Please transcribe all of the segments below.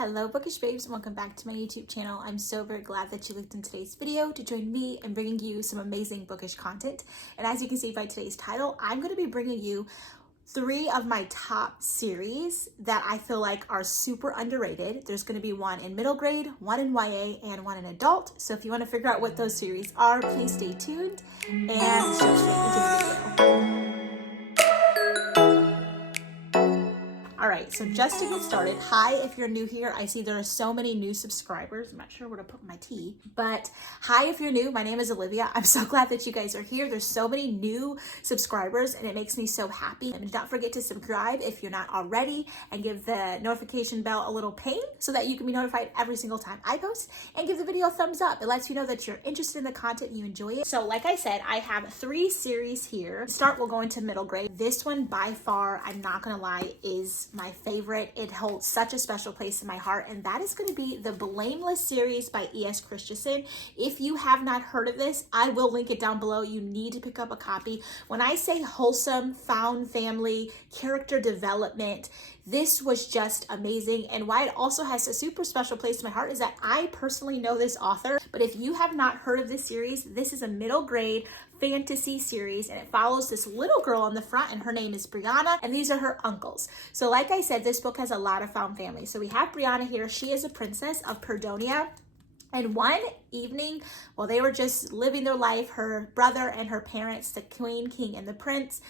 Hello Bookish Babes and welcome back to my YouTube channel. I'm so very glad that you looked in today's video to join me in bringing you some amazing bookish content. And as you can see by today's title, I'm going to be bringing you 3 of my top series that I feel like are super underrated. There's going to be one in middle grade, one in YA, and one in adult. So if you want to figure out what those series are, please stay tuned and let's jump straight into the video. Alright, so just to get started, hi if you're new here. I see there are so many new subscribers. I'm not sure where to put my tea, but hi if you're new. My name is Olivia. I'm so glad that you guys are here. There's so many new subscribers and it makes me so happy. And don't forget to subscribe if you're not already and give the notification bell a little ping so that you can be notified every single time I post, and give the video a thumbs up. It lets you know that you're interested in the content and you enjoy it. So like I said, I have 3 series here. We'll go into middle grade. This one by far, I'm not gonna lie, is my favorite. It holds such a special place in my heart, and that is going to be the Blameless series by E.S. Christensen. If you have not heard of this, I will link it down below. You need to pick up a copy. When I say wholesome, found family, character development, this was just amazing. And why it also has a super special place in my heart is that I personally know this author, but if you have not heard of this series, this is a middle grade fantasy series, and it follows this little girl on the front, and her name is Brianna, and these are her uncles. So like I said, this book has a lot of found family. So we have Brianna here. She is a princess of Perdonia. And one evening, while they were just living their life, her brother and her parents, the queen, king, and the prince,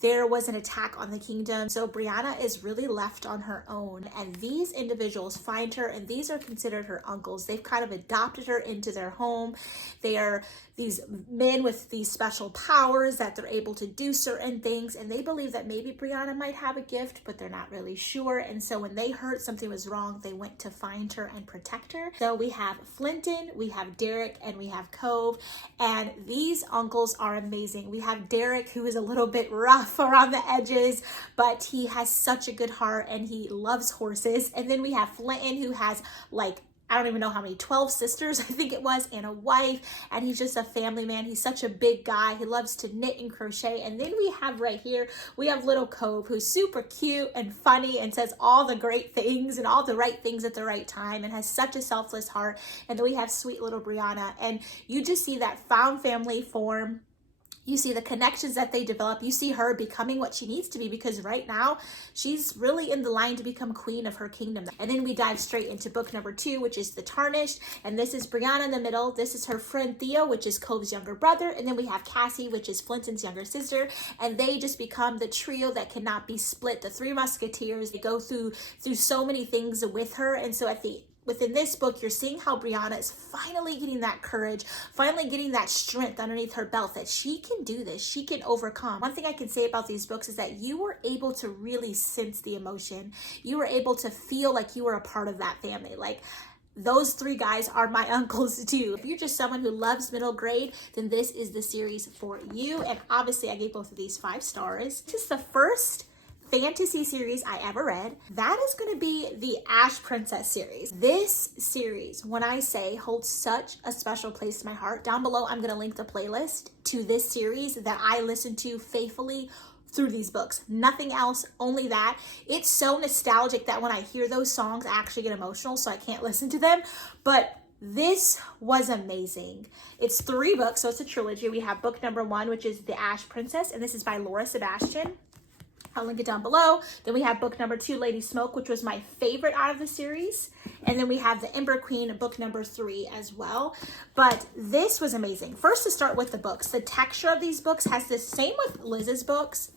there was an attack on the kingdom. So Brianna is really left on her own, and these individuals find her, and these are considered her uncles. They've kind of adopted her into their home. They are these men with these special powers that they're able to do certain things, and they believe that maybe Brianna might have a gift, but they're not really sure. And so when they heard something was wrong, they went to find her and protect her. So we have Flinton, we have Derek, and we have Cove, and these uncles are amazing. We have Derek, who is a little bit rough around the edges, but he has such a good heart and he loves horses. And then we have Flinton, who has like, I don't even know how many, 12 sisters, I think it was, and a wife, and he's just a family man. He's such a big guy. He loves to knit and crochet. And then we have right here, we have little Cove, who's super cute and funny and says all the great things and all the right things at the right time and has such a selfless heart. And then we have sweet little Brianna, and you just see that found family form. You see the connections that they develop. You see her becoming what she needs to be, because right now she's really in the line to become queen of her kingdom. And then we dive straight into book number 2, which is The Tarnished. And this is Brianna in the middle. This is her friend Theo, which is Cove's younger brother. And then we have Cassie, which is Flinton's younger sister. And they just become the trio that cannot be split. The 3 musketeers. They go through so many things with her. And so within this book, you're seeing how Brianna is finally getting that courage, finally getting that strength underneath her belt, that she can do this, she can overcome. One thing I can say about these books is that you were able to really sense the emotion. You were able to feel like you were a part of that family. Like, those 3 guys are my uncles too. If you're just someone who loves middle grade, then this is the series for you. And obviously I gave both of these 5 stars. This is the first fantasy series I ever read. That is going to be the Ash Princess series. This series, when I say, holds such a special place in my heart. Down below, I'm going to link the playlist to this series that I listen to faithfully through these books. Nothing else, only that. It's so nostalgic that when I hear those songs, I actually get emotional, so I can't listen to them. But this was amazing. It's 3 books, so it's a trilogy. We have book number 1, which is The Ash Princess, and this is by Laura Sebastian. I'll link it down below. Then we have book number 2, Lady Smoke, which was my favorite out of the series. And then we have The Ember Queen, book number 3 as well. But this was amazing. First, to start with the books. The texture of these books has the same with Liz's books.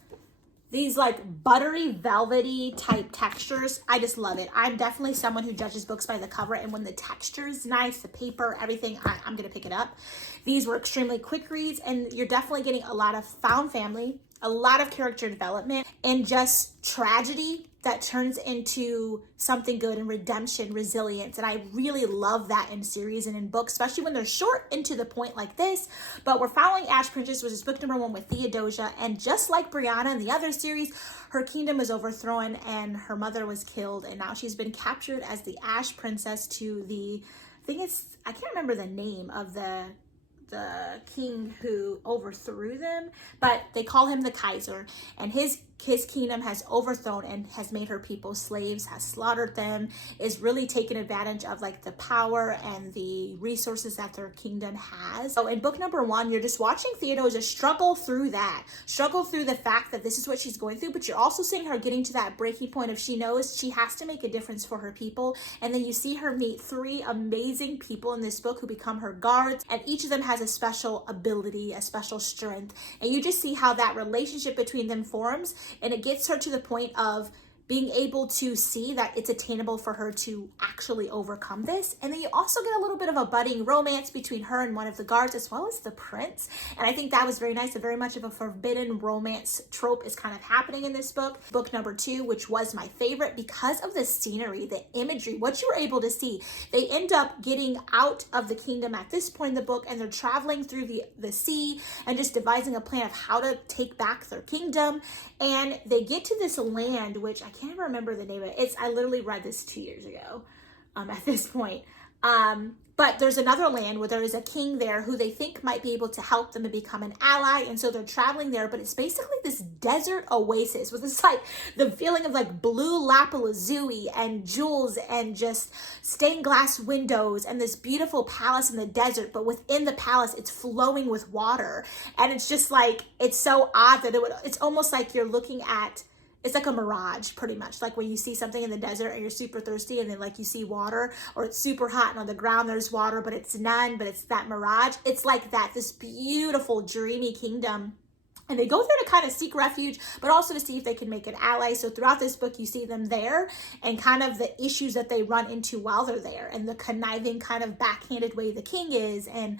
These like buttery, velvety type textures. I just love it. I'm definitely someone who judges books by the cover, and when the texture is nice, the paper, everything, I'm going to pick it up. These were extremely quick reads, and you're definitely getting a lot of found family, a lot of character development, and just tragedy that turns into something good, and redemption, resilience. And I really love that in series and in books, especially when they're short and to the point like this. But we're following Ash Princess, which is book number 1 with Theodosia. And just like Brianna in the other series, her kingdom was overthrown and her mother was killed. And now she's been captured as the Ash Princess to I can't remember the name of the king who overthrew them, but they call him the Kaiser, and his his kingdom has overthrown and has made her people slaves, has slaughtered them, is really taking advantage of like the power and the resources that their kingdom has. So in book number 1, you're just watching Theodosia struggle through the fact that this is what she's going through, but you're also seeing her getting to that breaking point of she knows she has to make a difference for her people. And then you see her meet 3 amazing people in this book who become her guards, and each of them has a special ability, a special strength, and you just see how that relationship between them forms. And it gets her to the point of being able to see that it's attainable for her to actually overcome this. And then you also get a little bit of a budding romance between her and one of the guards, as well as the prince. And I think that was very nice. Very much of a forbidden romance trope is kind of happening in this book. Book number 2, which was my favorite because of the scenery, the imagery, what you were able to see. They end up getting out of the kingdom at this point in the book, and they're traveling through the sea and just devising a plan of how to take back their kingdom. And they get to this land, which I can't remember the name of it. I literally read this 2 years ago at this point. But there's another land where there is a king there who they think might be able to help them and become an ally. And so they're traveling there, but it's basically this desert oasis with this like the feeling of like blue lapis and jewels and just stained glass windows and this beautiful palace in the desert. But within the palace, it's flowing with water. And it's just like, it's so odd that it's almost like you're looking at, it's like a mirage, pretty much. Like when you see something in the desert and you're super thirsty and then like you see water, or it's super hot and on the ground there's water, but it's none, but it's that mirage. It's like that, this beautiful, dreamy kingdom. And they go there to kind of seek refuge, but also to see if they can make an ally. So throughout this book, you see them there and kind of the issues that they run into while they're there, and the conniving kind of backhanded way the king is. And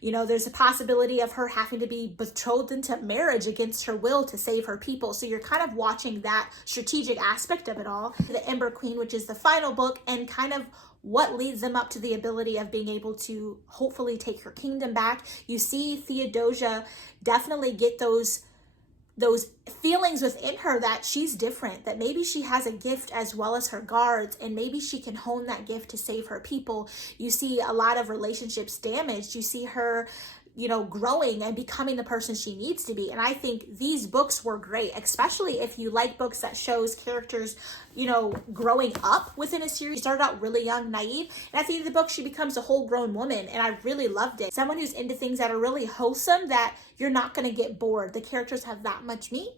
you know, there's a possibility of her having to be betrothed into marriage against her will to save her people. So you're kind of watching that strategic aspect of it all. The Ember Queen, which is the final book, and kind of what leads them up to the ability of being able to hopefully take her kingdom back. You see Theodosia definitely get those feelings within her that she's different, that maybe she has a gift as well as her guards, and maybe she can hone that gift to save her people. You see a lot of relationships damaged. You see her, you know, growing and becoming the person she needs to be. And I think these books were great, especially if you like books that shows characters, you know, growing up within a series. She started out really young, naive, and at the end of the book, she becomes a whole grown woman, and I really loved it. Someone who's into things that are really wholesome, that you're not going to get bored. The characters have that much meat.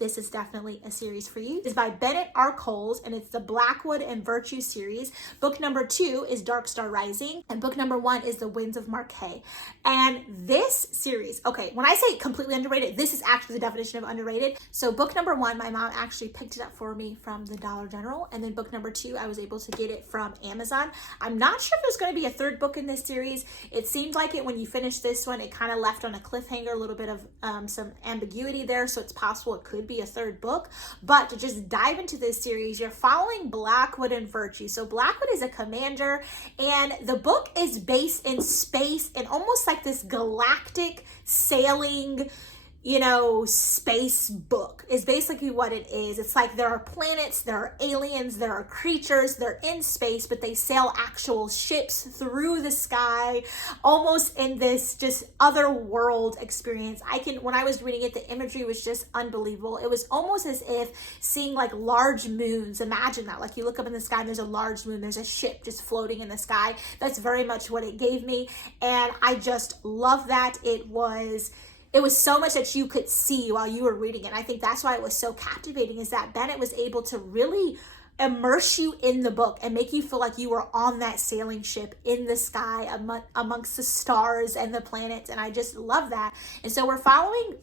This is definitely a series for you. It's by Bennett R. Coles, and it's the Blackwood and Virtue series. Book number 2 is Dark Star Rising, and book number 1 is The Winds of Marquet. And this series, okay, when I say completely underrated, this is actually the definition of underrated. So book number 1, my mom actually picked it up for me from the Dollar General, and then book number 2, I was able to get it from Amazon. I'm not sure if there's going to be a third book in this series. It seemed like it when you finished this one, it kind of left on a cliffhanger, a little bit of some ambiguity there, so it's possible it could be a third book. But to just dive into this series, you're following Blackwood and Virtue. So Blackwood is a commander, and the book is based in space and almost like this galactic sailing, you know, space book is basically what it is. It's like there are planets, there are aliens, there are creatures, they're in space, but they sail actual ships through the sky, almost in this just other world experience. When I was reading it, the imagery was just unbelievable. It was almost as if seeing like large moons. Imagine that, like you look up in the sky and there's a large moon, there's a ship just floating in the sky. That's very much what it gave me. And I just love that. It was so much that you could see while you were reading it. And I think that's why it was so captivating, is that Bennett was able to really immerse you in the book and make you feel like you were on that sailing ship in the sky amongst the stars and the planets. And I just love that. And so we're following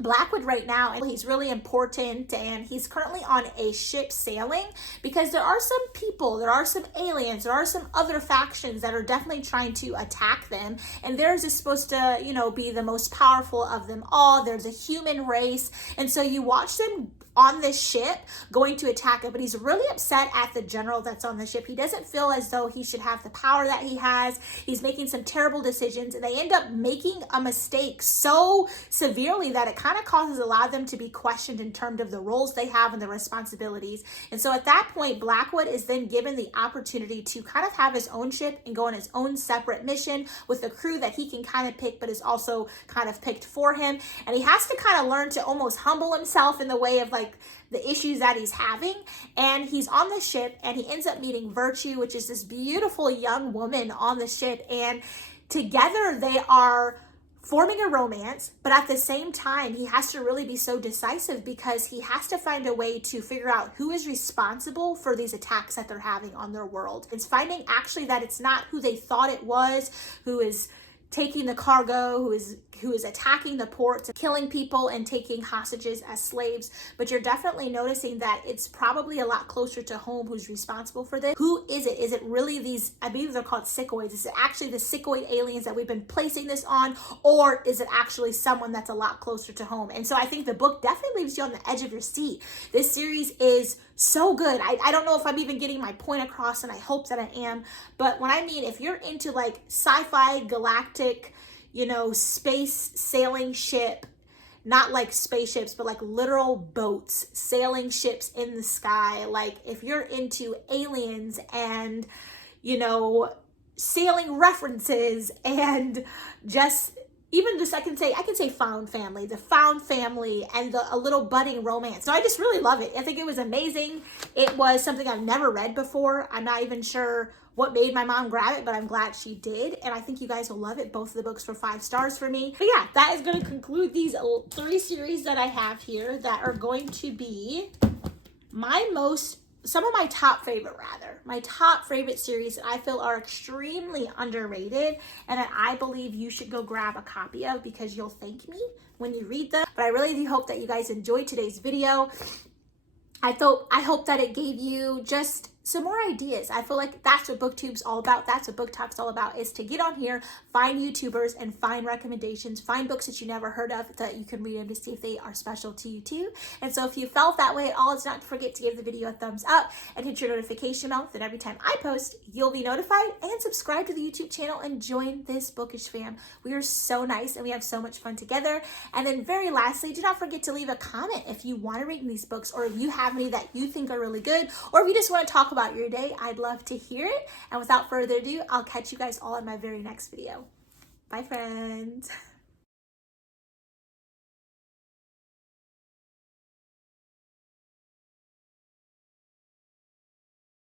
Blackwood right now, and he's really important, and he's currently on a ship sailing because there are some people, there are some aliens, there are some other factions that are definitely trying to attack them, and theirs is supposed to, you know, be the most powerful of them all. There's a human race, and so you watch them on this ship going to attack it, but he's really upset at the general that's on the ship. He doesn't feel as though he should have the power that he has. He's making some terrible decisions, and they end up making a mistake so severely that it kind of causes a lot of them to be questioned in terms of the roles they have and the responsibilities. And so at that point, Blackwood is then given the opportunity to kind of have his own ship and go on his own separate mission with a crew that he can kind of pick, but is also kind of picked for him. And he has to kind of learn to almost humble himself in the way of like like the issues that he's having. And he's on the ship and he ends up meeting Virtue, which is this beautiful young woman on the ship. And together they are forming a romance, but at the same time, he has to really be so decisive because he has to find a way to figure out who is responsible for these attacks that they're having on their world. It's finding actually that it's not who they thought it was, who is taking the cargo, who is attacking the ports, killing people and taking hostages as slaves. But you're definitely noticing that it's probably a lot closer to home who's responsible for this. Who is it? Is it really these, I believe they're called xoxoids? Is it actually the xoxoid aliens that we've been placing this on? Or is it actually someone that's a lot closer to home? And so I think the book definitely leaves you on the edge of your seat. This series is so good. I don't know if I'm even getting my point across, and I hope that I am. But when I mean, if you're into like sci-fi, galactic, you know, space sailing ship, not like spaceships, but like literal boats, sailing ships in the sky. Like if you're into aliens and, you know, sailing references and just even just I can say found family, the found family and a little budding romance. So I just really love it. I think it was amazing. It was something I've never read before. I'm not even sure what made my mom grab it, but I'm glad she did. And I think you guys will love it. Both of the books were 5 stars for me. But yeah, that is going to conclude these 3 series that I have here that are going to be some of my top favorite series that I feel are extremely underrated and that I believe you should go grab a copy of because you'll thank me when you read them. But I really do hope that you guys enjoyed today's video. I hope that it gave you just some more ideas. I feel like that's what Booktube's all about. That's what Booktok's all about, is to get on here, find YouTubers and find recommendations, find books that you never heard of that you can read them to see if they are special to you too. And so if you felt that way at all, it's not to forget to give the video a thumbs up and hit your notification bell. Then every time I post, you'll be notified, and subscribe to the YouTube channel and join this bookish fam. We are so nice and we have so much fun together. And then very lastly, do not forget to leave a comment if you want to read these books, or if you have any that you think are really good, or if you just want to talk about your day. I'd love to hear it. And without further ado, I'll catch you guys all in my very next video. Bye, friends.